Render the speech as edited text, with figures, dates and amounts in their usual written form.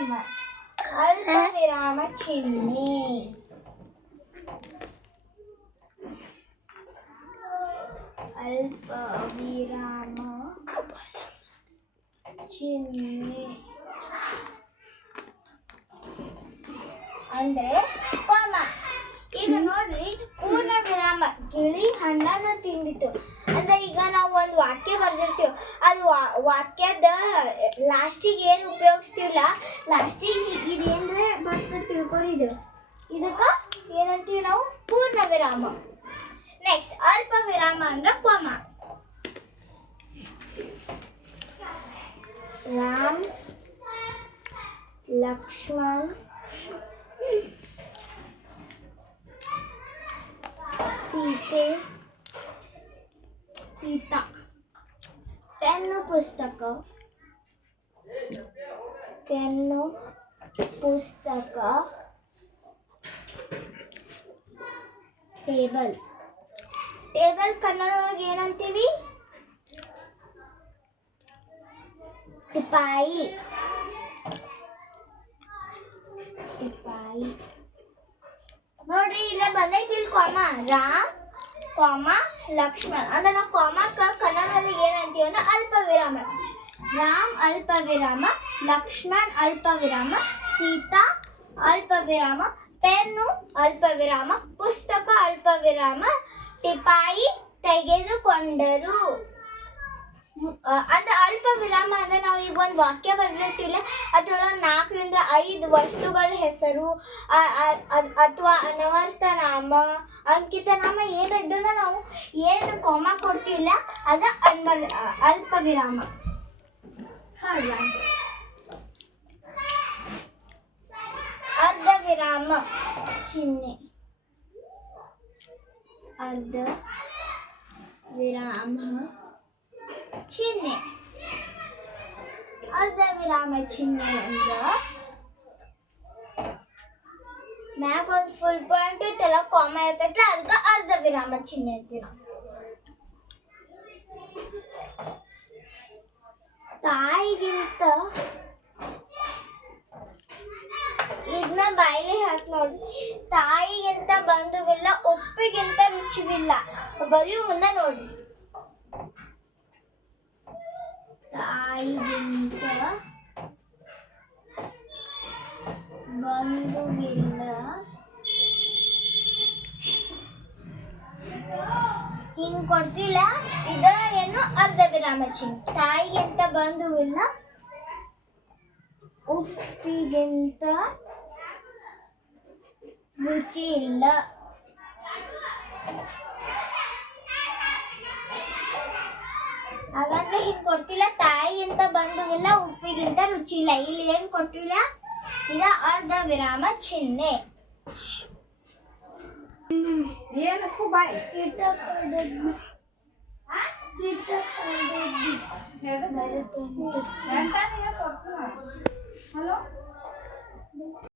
M. ಅಲ್ಪ ವಿರಾಮ ಚಿಹ್ನೆ. ಅಲ್ಪ ವಿರಾಮ ಚಿಹ್ನೆ ಅಂದ್ರೆ ಕಾಮ. ಈಗ ನೋಡ್ರಿ, ಪೂರ್ಣ ವಿರಾಮ. ಗಿಳಿ ಹಣ್ಣನ್ನು ತಿಂದಿತ್ತು ಅಂದ್ರೆ ಈಗ ನಾವು ಒಂದು ವಾಕ್ಯ ಬರ್ದಿರ್ತೀವಿ, ಅದು ವಾಕ್ಯದ ಲಾಸ್ಟಿಗೆ ಏನು ಉಪಯೋಗಿಸ್ತೀವಲ್ಲ, ಲಾಸ್ಟಿಗೆ ಇದೇನ್ರೆ ಬರ್ತದೆ ತಿಳ್ಕೊಂಡಿದ್ದು, ಇದಕ್ಕೆ ಏನಂತೀವಿ ನಾವು? ಪೂರ್ಣ ವಿರಾಮ. ನೆಕ್ಸ್ಟ್ ಅಲ್ಪ ವಿರಾಮ ಅಂದ್ರೆ ಕಾಮ. ರಾಮ್, ಲಕ್ಷ್ಮಣ್, ಸೀತಾ. ಪೆನ್ನು ಪುಸ್ತಕ, ಪೆನ್ನು ಪುಸ್ತಕ, ಟೇಬಲ್. ಟೇಬಲ್ ಕನ್ನಡದೊಳಗೆ ಏನಂತೀವಿ? ಟಿಪಾಯಿ. ಟಿಪಾಯಿ. ನೋಡ್ರಿ, ಇಲ್ಲ ಬಂದೈತಿ ಇಲ್ಲಿ ಕಾಮ. ರಾಮ್ ಕಾಮ ಲಕ್ಷ್ಮಣ್ ಅಂದ್ರೆ ನಾವು ಕಾಮಕ್ಕ ಕನ್ನಡದಲ್ಲಿ ಏನಂತೀವಿ ಅಂದ್ರೆ ಅಲ್ಪ ವಿರಾಮ. ರಾಮ್ ಅಲ್ಪ ವಿರಾಮ, ಲಕ್ಷ್ಮಣ್ ಅಲ್ಪ ವಿರಾಮ, ಸೀತಾ ಅಲ್ಪ ವಿರಾಮ, ಪೆನ್ನು ಅಲ್ಪ ವಿರಾಮ, ಪುಸ್ತಕ ಅಲ್ಪ ವಿರಾಮ, ಟಿಪಾಯಿ ತೆಗೆದುಕೊಂಡರು. ಅಂದ್ರೆ ಅಲ್ಪ ವಿರಾಮ ಅಂದ್ರೆ ನಾವು ಈಗ ಒಂದು ವಾಕ್ಯ ಬರ್ದಿರ್ತೀವಿ, ಅದ್ರೊಳಗೆ 4ರಿಂದ 5 ವಸ್ತುಗಳ ಹೆಸರು ಅಥವಾ ಅನವರ್ಥ ನಾಮ, ಅಂಕಿತ ನಾಮ ಏನಿದ್ದನ್ನ ನಾವು ಏನು ಕಾಮ ಕೊಡ್ತಿಲ್ಲ ಅದ ಅಲ್ಪ ವಿರಾಮ. ಅರ್ಧ ವಿರಾಮ ಚಿಹ್ನೆ. ಅರ್ಧ ವಿರಾಮ ಚಿಹ್ನೆ. ಅರ್ಧ ವಿರಾಮ ಚಿಹ್ನೆ ಅಂದ್ರೆ ಮ್ಯಾಗ ಒಂದು ಫುಲ್ ಪಾಯಿಂಟ್ ಇರ್ತಲ್ಲ, ಕಾಮ ಇರ್ತೈತಲ್ಲ, ಅದಕ್ಕೆ ಅರ್ಧ ವಿರಾಮ ಚಿಹ್ನೆ ಅಂತೀವಿ ನಾವು. ತಾಯಿಗಿಂತ ಇದನ್ನ ಬಾಯಿಲೆ ಹಾಕಿ ನೋಡಿ. ತಾಯಿಗಿಂತ ಬಂಧುವಿಲ್ಲ, ಉಪ್ಪಿಗಿಂತ ರುಚಿವಿಲ್ಲ. ಬರೀ ಮುಂದೆ ನೋಡಿ. ತಾಯಿಗಿಂತ ಬಂಧುವಿಲ್ಲ, ಹಿಂಗ್ ಕೊಡ್ತಿಲ್ಲ, ಇದ ಏನು ಅರ್ಧ ವಿರಾಮ ಚಿಹ್ನೆ. ತಾಯಿಗಿಂತ ಬಂಧುವಿಲ್ಲ, ಉಪ್ಪಿಗಿಂತ ರುಚಿ ಇಲ್ಲ. ಹಾಗಂದ್ರೆ ಹಿಂಗ್ ಕೊಡ್ತಿಲ್ಲ, ತಾಯಿಗಿಂತ ಬಂಧುವಿಲ್ಲ, ಉಪ್ಪಿಗಿಂತ ರುಚಿ ಇಲ್ಲ. ಇಲ್ಲಿ ಏನ್ ಕೊಟ್ಟಿಲ್ಲ, ಇದ ಅರ್ಧ ವಿರಾಮ ಚಿಹ್ನೆ. ಏನಕ್ಕೂ ಬಾಯ್ ಹಲೋ.